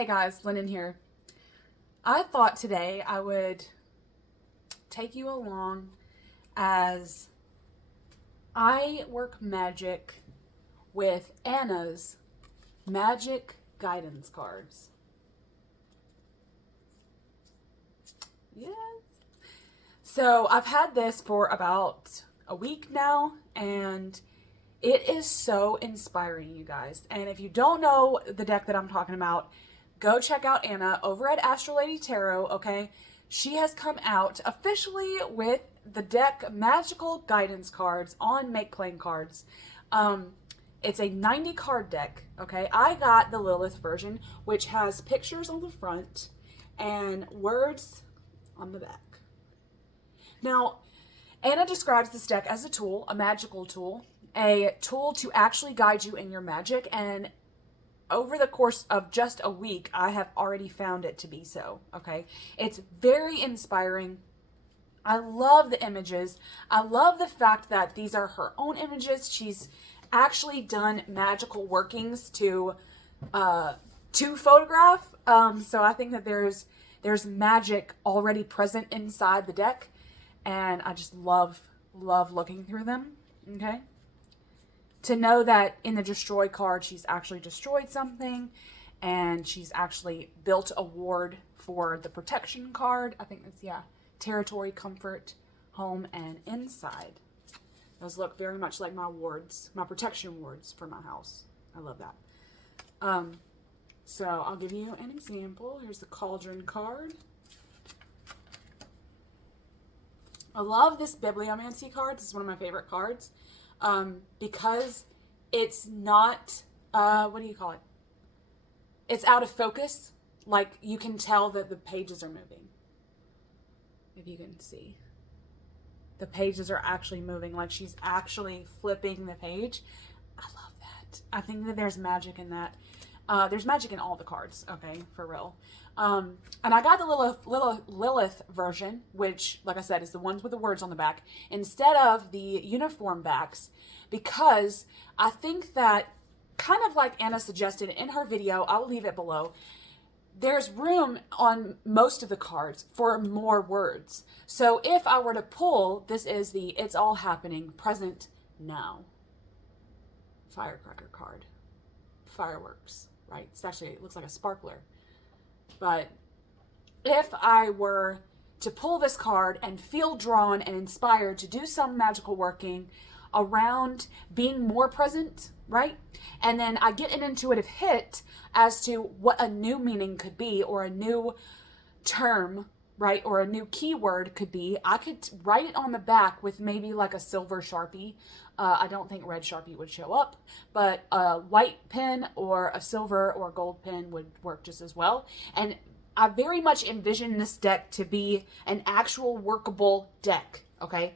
Hey guys, Lennon here. I thought today I would take you along as I work magic with Anna's magic guidance cards. Yes. So I've had this for about a week now, and it is so inspiring, you guys. And if you don't know the deck that I'm talking about, go check out Anna over at Astro Lady Tarot, okay? She has come out officially with the deck Magickal guidance cards on Make Playing cards. It's a 90 card deck, okay? I got the Lilith version, which has pictures on the front and words on the back. Now, Anna describes this deck as a tool, a magical tool, a tool to actually guide you in your magic, and over the course of just a week, I have already found it to be so, okay? It's very inspiring. I love the images. I love the fact that these are her own images. She's actually done magical workings to photograph. So I think that there's magic already present inside the deck, and I just love looking through them, okay? To know that in the destroy card, she's actually destroyed something, and she's actually built a ward for the protection card. I think that's, yeah, territory, comfort, home, and inside. Those look very much like my wards, my protection wards for my house. I love that. So I'll give you an example. Here's the Cauldron card. I love this Bibliomancy card. This is one of my favorite cards. Because it's not, what do you call it? It's out of focus. Like, you can tell that the pages are moving. If you can see. The pages are actually moving. Like, she's actually flipping the page. I love that. I think that there's magic in that. There's magic in all the cards, okay, for real. And I got the Lilith version, which, like I said, is the ones with the words on the back, instead of the uniform backs, because I think that, kind of like Anna suggested in her video, I'll leave it below, there's room on most of the cards for more words. So if I were to pull, this is the It's All Happening, Present Now. Firecracker card. Fireworks, right? It's actually, it looks like a sparkler. But if I were to pull this card and feel drawn and inspired to do some magical working around being more present, right? And then I get an intuitive hit as to what a new meaning could be, or a new term, right? Or a new keyword could be. I could write it on the back with maybe like a silver Sharpie. I don't think red Sharpie would show up, but a white pen or a silver or gold pen would work just as well. And I very much envision this deck to be an actual workable deck, okay?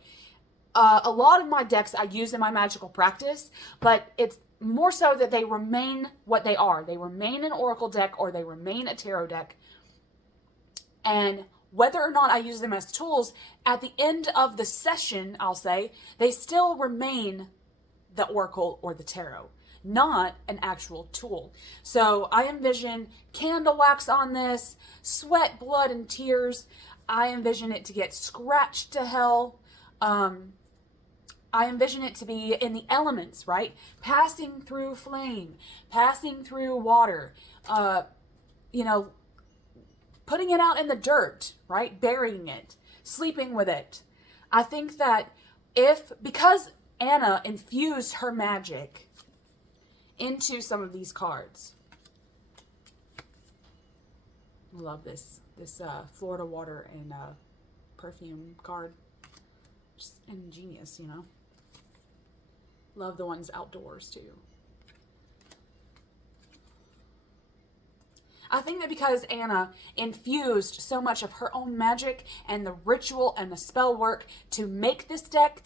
A lot of my decks I use in my magical practice, but it's more so that they remain what they are. They remain an oracle deck, or they remain a tarot deck. And whether or not I use them as tools, at the end of the session, I'll say, they still remain the oracle or the tarot, not an actual tool. So I envision candle wax on this, sweat, blood, and tears. I envision it to get scratched to hell. I envision it to be in the elements, right? Passing through flame, passing through water, putting it out in the dirt, right? Burying it, sleeping with it. I think that because Anna infused her magic into some of these cards. Love this Florida water and perfume card. Just ingenious, you know. Love the ones outdoors too. I think that because Anna infused so much of her own magic and the ritual and the spell work to make this deck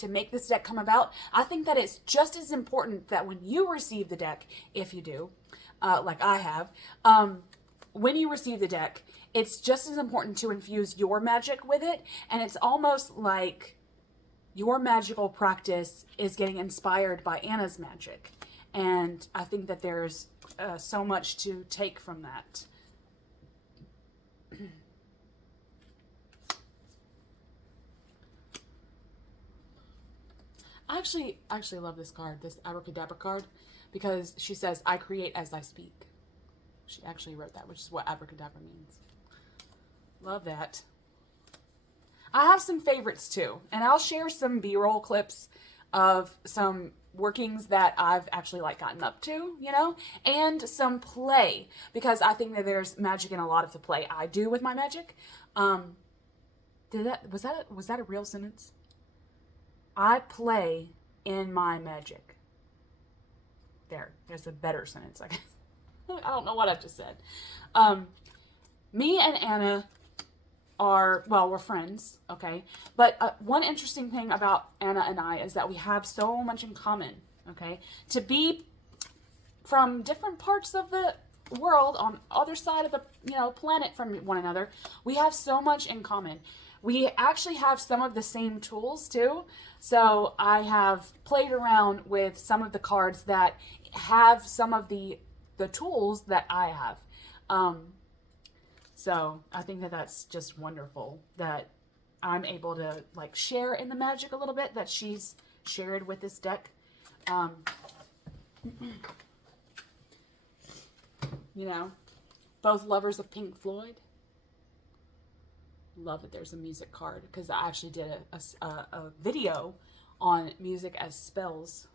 come about, I think that it's just as important that when you receive the deck, if you do, like I have, when you receive the deck, it's just as important to infuse your magic with it. And it's almost like your magical practice is getting inspired by Anna's magic. And I think that there's so much to take from that. I actually love this card, this Abracadabra card, because she says, I create as I speak. She actually wrote that, which is what Abracadabra means. Love that. I have some favorites too, and I'll share some B-roll clips of some workings that I've actually like gotten up to, you know, and some play, because I think that there's magic in a lot of the play I do with my magic. Was that a real sentence? I play in my magic. There's a better sentence, I guess. I don't know what I just said. Me and Anna we're friends, okay? But one interesting thing about Anna and I is that we have so much in common, okay? To be from different parts of the world on other side of the, planet from one another, we have so much in common. We actually have some of the same tools too. So I have played around with some of the cards that have some of the tools that I have. So I think that that's just wonderful that I'm able to like share in the magic a little bit that she's shared with this deck. Both lovers of Pink Floyd. Love that there's a music card, because I actually did a video on music as spells.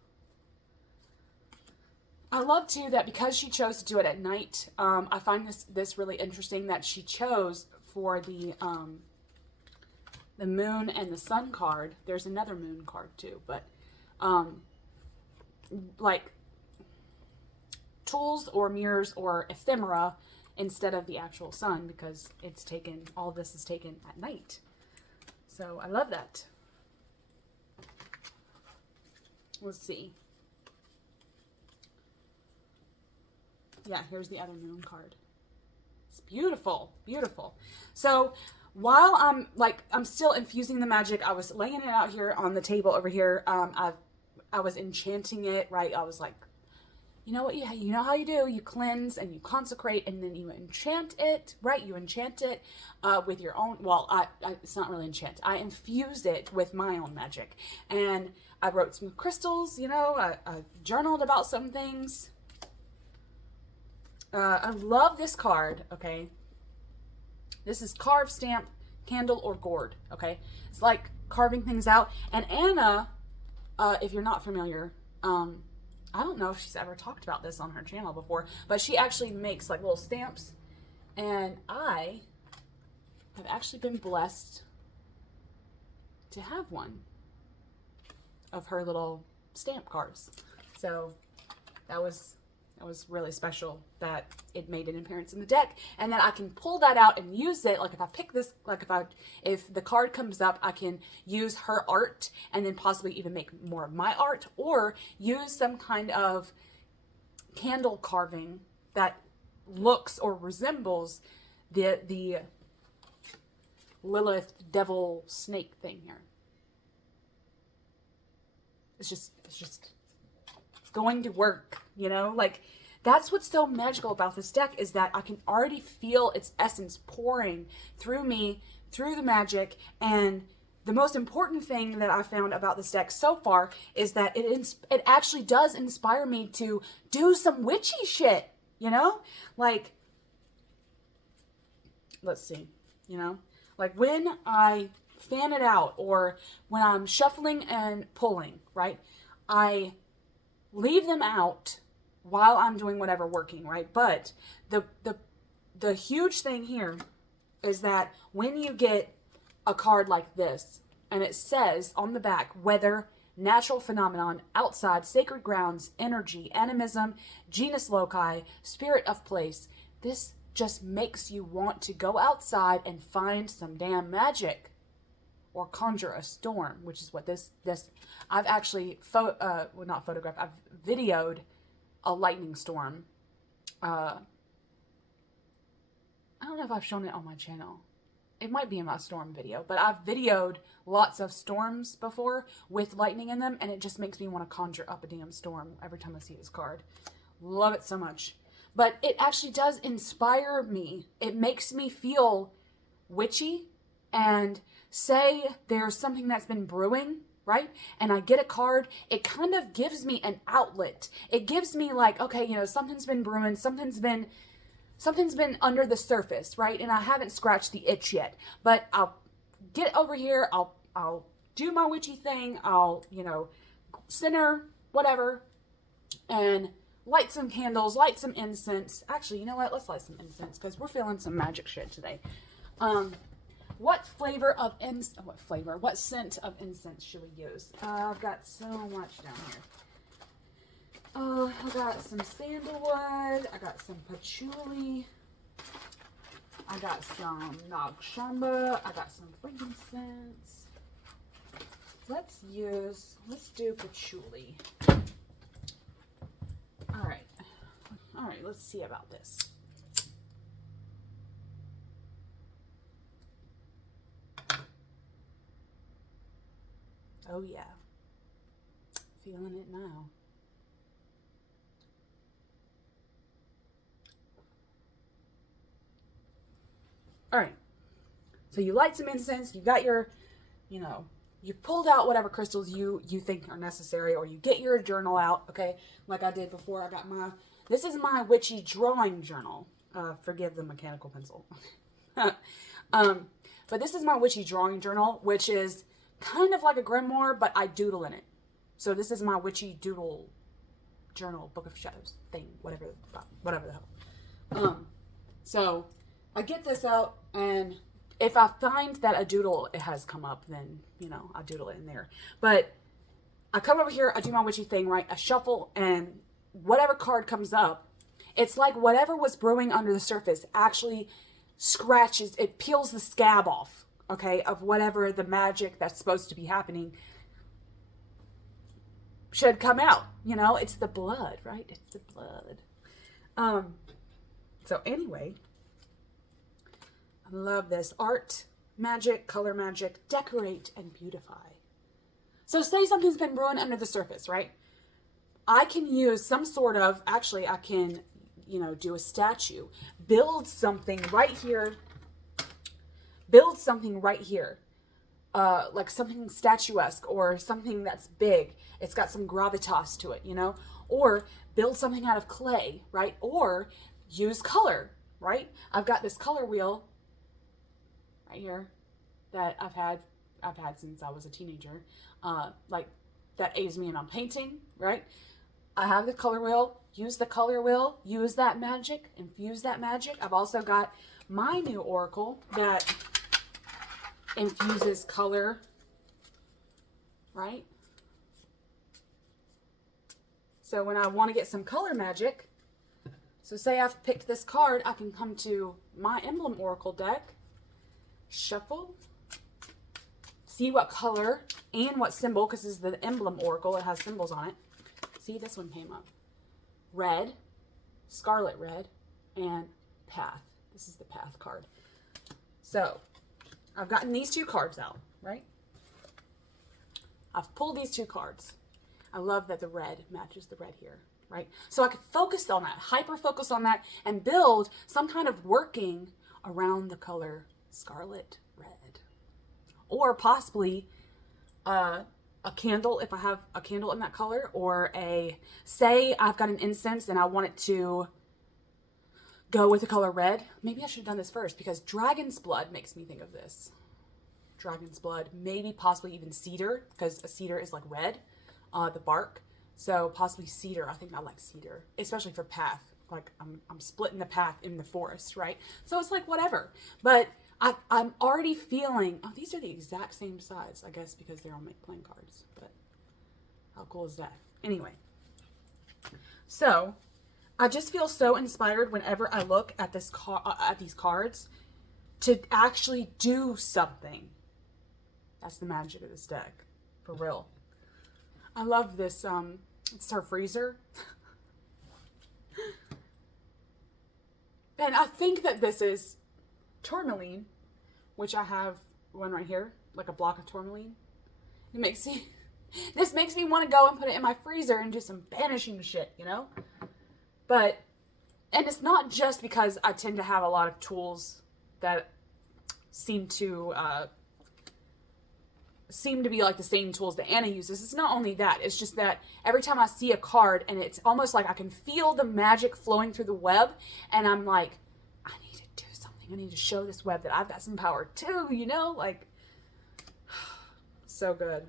I love too that because she chose to do it at night, I find this really interesting that she chose for the moon and the sun card. There's another moon card too, but like tools or mirrors or ephemera instead of the actual sun, because all this is taken at night. So I love that. Let's see. Yeah, here's the other moon card. It's beautiful, beautiful. So while I'm still infusing the magic, I was laying it out here on the table over here. I was enchanting it, right? I was like, you know what? You know how you do. You cleanse and you consecrate, and then you enchant it, right? You enchant it with your own. Well, it's not really enchant. I infuse it with my own magic, and I wrote some crystals. I journaled about some things. I love this card, okay? This is carve, stamp, candle, or gourd, okay? It's like carving things out. And Anna, if you're not familiar, I don't know if she's ever talked about this on her channel before, but she actually makes like little stamps. And I have actually been blessed to have one of her little stamp cards. So that was really special that it made an appearance in the deck, and then I can pull that out and use it. Like if I pick this, like if the card comes up, I can use her art and then possibly even make more of my art, or use some kind of candle carving that looks or resembles the Lilith devil snake thing here. It's going to work, like that's what's so magical about this deck, is that I can already feel its essence pouring through me, through the magic. And the most important thing that I found about this deck so far is that it actually does inspire me to do some witchy shit, like, let's see, like when I fan it out, or when I'm shuffling and pulling, right, I leave them out while I'm doing whatever working, right? But the huge thing here is that when you get a card like this, and it says on the back, weather, natural phenomenon, outside, sacred grounds, energy, animism, genus loci, spirit of place, this just makes you want to go outside and find some damn magic. Or conjure a storm, which is what this I've actually not photographed, I've videoed a lightning storm. I don't know if I've shown it on my channel. It might be in my storm video, but I've videoed lots of storms before with lightning in them, and it just makes me want to conjure up a damn storm every time I see this card. Love it so much. But it actually does inspire me. It makes me feel witchy, and say there's something that's been brewing right? And I get a card, it kind of gives me an outlet. It gives me like, okay, you know, something's been brewing, something's been under the surface, right? And I haven't scratched the itch yet, but I'll get over here, I'll do my witchy thing, I'll, you know, center, whatever, and light some candles, light some incense. Actually, you know what? Let's light some incense because we're feeling some magic shit today. What scent of incense should we use? I've got so much down here. I got some sandalwood, I got some patchouli, I got some nag shamba, I got some frankincense. Let's do patchouli. All right, let's see about this. Oh yeah, feeling it now. All right, so you light some incense, you got your, you know, you pulled out whatever crystals you think are necessary, or you get your journal out, okay? Like I did before, I got this is my witchy drawing journal. Forgive the mechanical pencil. But this is my witchy drawing journal, which is kind of like a grimoire, but I doodle in it. So this is my witchy doodle journal, Book of Shadows thing, whatever the hell. So I get this out, and if I find that a doodle it has come up, then, you know, I doodle it in there. But I come over here, I do my witchy thing, right? I shuffle, and whatever card comes up, it's like whatever was brewing under the surface actually scratches, it peels the scab off, okay, of whatever the magic that's supposed to be happening should come out. You know, it's the blood, right? It's the blood. So anyway, I love this. Art, magic, color magic, decorate and beautify. So say something's been brewing under the surface, right? I can use some sort of, actually I can, you know, do a statue, build something right here, like something statuesque or something that's big. It's got some gravitas to it, you know, or build something out of clay, right? Or use color, right? I've got this color wheel right here that I've had since I was a teenager, like that aids me in on painting, right? I have the color wheel, use the color wheel, use that magic, infuse that magic. I've also got my new oracle that infuses color, right? So when I want to get some color magic, so say I've picked this card, I can come to my Emblem oracle deck, shuffle, see what color and what symbol, because this is the Emblem oracle, it has symbols on it. See, this one came up. Red, scarlet red, and path. This is the path card. So, I've gotten these two cards out, right? I've pulled these two cards. I love that the red matches the red here, right? So I could focus on that, hyper-focus on that, and build some kind of working around the color scarlet red. Or possibly a candle, if I have a candle in that color, or say I've got an incense and I want it to go with the color red. Maybe I should have done this first, because dragon's blood makes me think of this. Dragon's blood, maybe possibly even cedar, because a cedar is like red, the bark. So possibly cedar. I think I like cedar, especially for path. Like I'm splitting the path in the forest, right? So it's like whatever. But I'm already feeling, oh, these are the exact same size, I guess, because they're on my playing cards. But how cool is that? Anyway, so I just feel so inspired whenever I look at these cards to actually do something. That's the magic of this deck, for real. I love this. It's our freezer. And I think that this is tourmaline, which I have one right here, like a block of tourmaline. This makes me want to go and put it in my freezer and do some banishing shit, you know? And it's not just because I tend to have a lot of tools that seem to seem to be like the same tools that Anna uses. It's not only that, it's just that every time I see a card and it's almost like I can feel the magic flowing through the web, and I'm like, I need to do something. I need to show this web that I've got some power too, you know? Like, so good.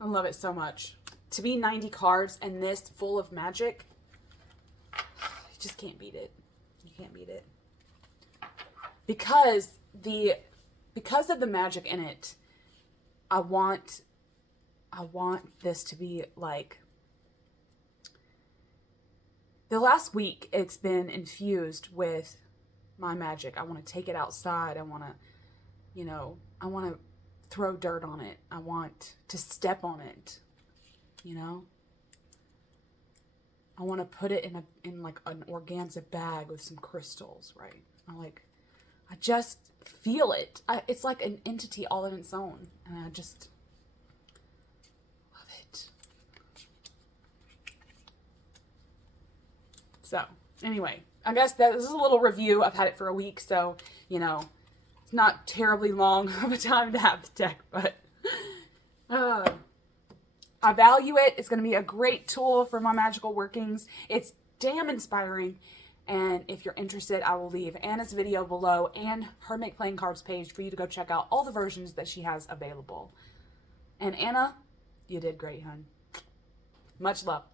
I love it so much. To be 90 cards and this full of magic, you just can't beat it. You can't beat it. Because of the magic in it, I want this to be like, the last week it's been infused with my magic. I want to take it outside. I want to, you know, I want to throw dirt on it. I want to step on it, you know? I want to put it in like an organza bag with some crystals, right? I just feel it. It's like an entity all on its own, and I just love it. So, anyway, I guess this is a little review. I've had it for a week, so, you know, it's not terribly long of a time to have the deck, but I value it. It's going to be a great tool for my magical workings. It's damn inspiring. And if you're interested, I will leave Anna's video below and her Make Playing Cards page for you to go check out all the versions that she has available. And Anna, you did great, hon. Much love.